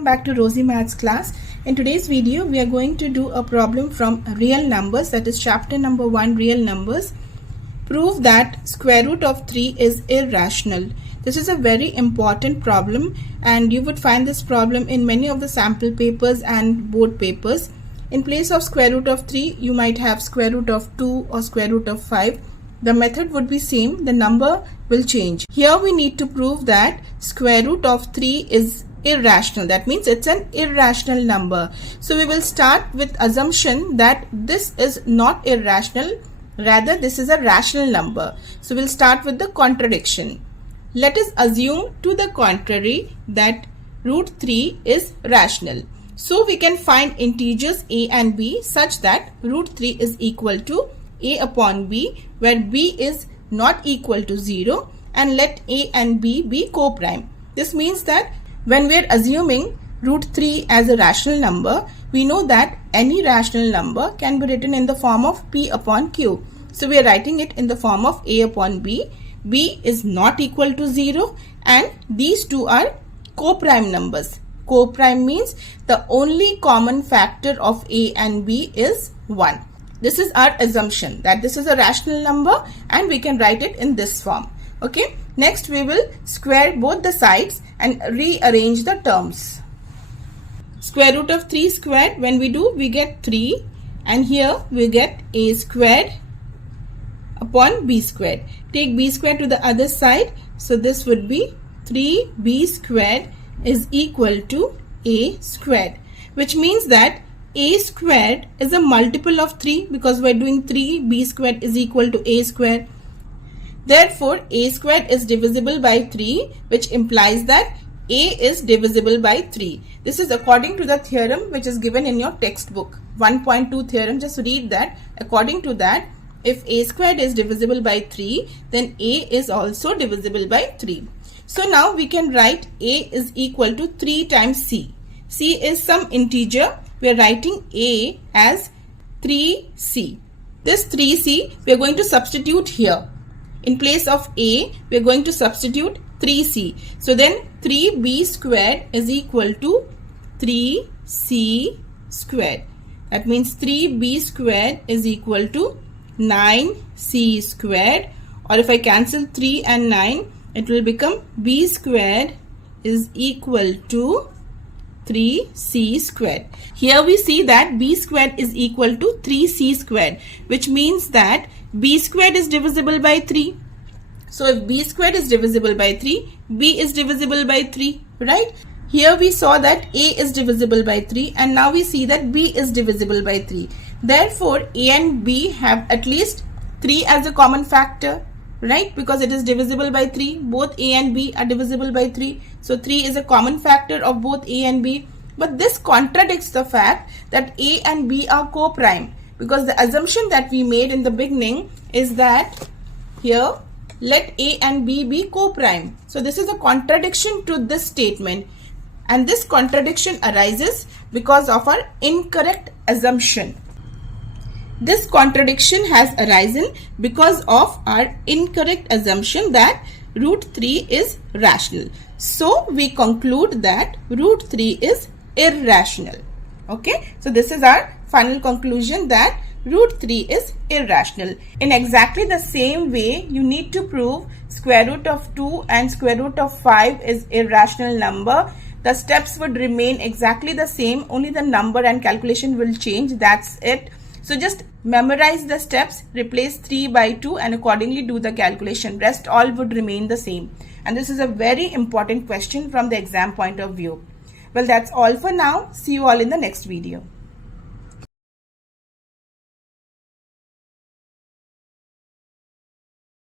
Welcome back to Rosy Maths class. In today's video, we are going to do a problem from real numbers, that is chapter number 1, real numbers. Prove that square root of 3 is irrational. This is a very important problem and you would find this problem in many of the sample papers and board papers. In place of square root of 3, you might have square root of 2 or square root of 5. The method would be same, the number will change. Here we need to prove that square root of 3 is irrational. That means it's an irrational number. So we will start with assumption that this is not irrational, rather this is a rational number. So we'll start with the contradiction. Let us assume to the contrary that root 3 is rational. So we can find integers a and b such that root 3 is equal to a upon b, where b is not equal to 0, and let a and b be co-prime. This means that when we are assuming root 3 as a rational number, we know that any rational number can be written in the form of p upon q. So we are writing it in the form of a upon b. b is not equal to 0 and these two are co-prime numbers. Co-prime means the only common factor of a and b is 1. This is our assumption that this is a rational number and we can write it in this form. Okay. Next we will square both the sides and rearrange the terms. Square root of 3 squared, when we do, we get 3, and here we get a squared upon b squared. Take b squared to the other side. So this would be 3b squared is equal to a squared, which means that a squared is a multiple of 3 because we are doing 3b squared is equal to a squared. Therefore, a squared is divisible by 3, which implies that a is divisible by 3. This is according to the theorem which is given in your textbook. 1.2 theorem, just read that. According to that, if a squared is divisible by 3, then a is also divisible by 3. So now we can write a is equal to 3 times c. c is some integer. We are writing a as 3c. This 3c we are going to substitute here. In place of a, we are going to substitute 3c. So then 3b squared is equal to 3c squared. That means 3b squared is equal to 9c squared. Or if I cancel 3 and 9, it will become b squared is equal to 3c squared. Here we see that b squared is equal to 3c squared, which means that b squared is divisible by 3. So if b squared is divisible by 3, b is divisible by 3, right? Here we saw that a is divisible by 3 and now we see that b is divisible by 3. Therefore, a and b have at least 3 as a common factor, right? Because it is divisible by 3. Both a and b are divisible by 3. So 3 is a common factor of both a and b. But this contradicts the fact that a and b are co-prime, because the assumption that we made in the beginning is that here let a and b be co-prime. So this is a contradiction to this statement, and this contradiction arises because of our incorrect assumption. This contradiction has arisen because of our incorrect assumption that root 3 is rational. So we conclude that root 3 is irrational. Okay, so this is our final conclusion, that root 3 is irrational. In exactly the same way, you need to prove square root of 2 and square root of 5 is irrational number. The steps would remain exactly the same, only the number and calculation will change. That's it. So just memorize the steps, replace 3 by 2 and accordingly do the calculation. Rest all would remain the same. And this is a very important question from the exam point of view. Well, that's all for now. See you all in the next video.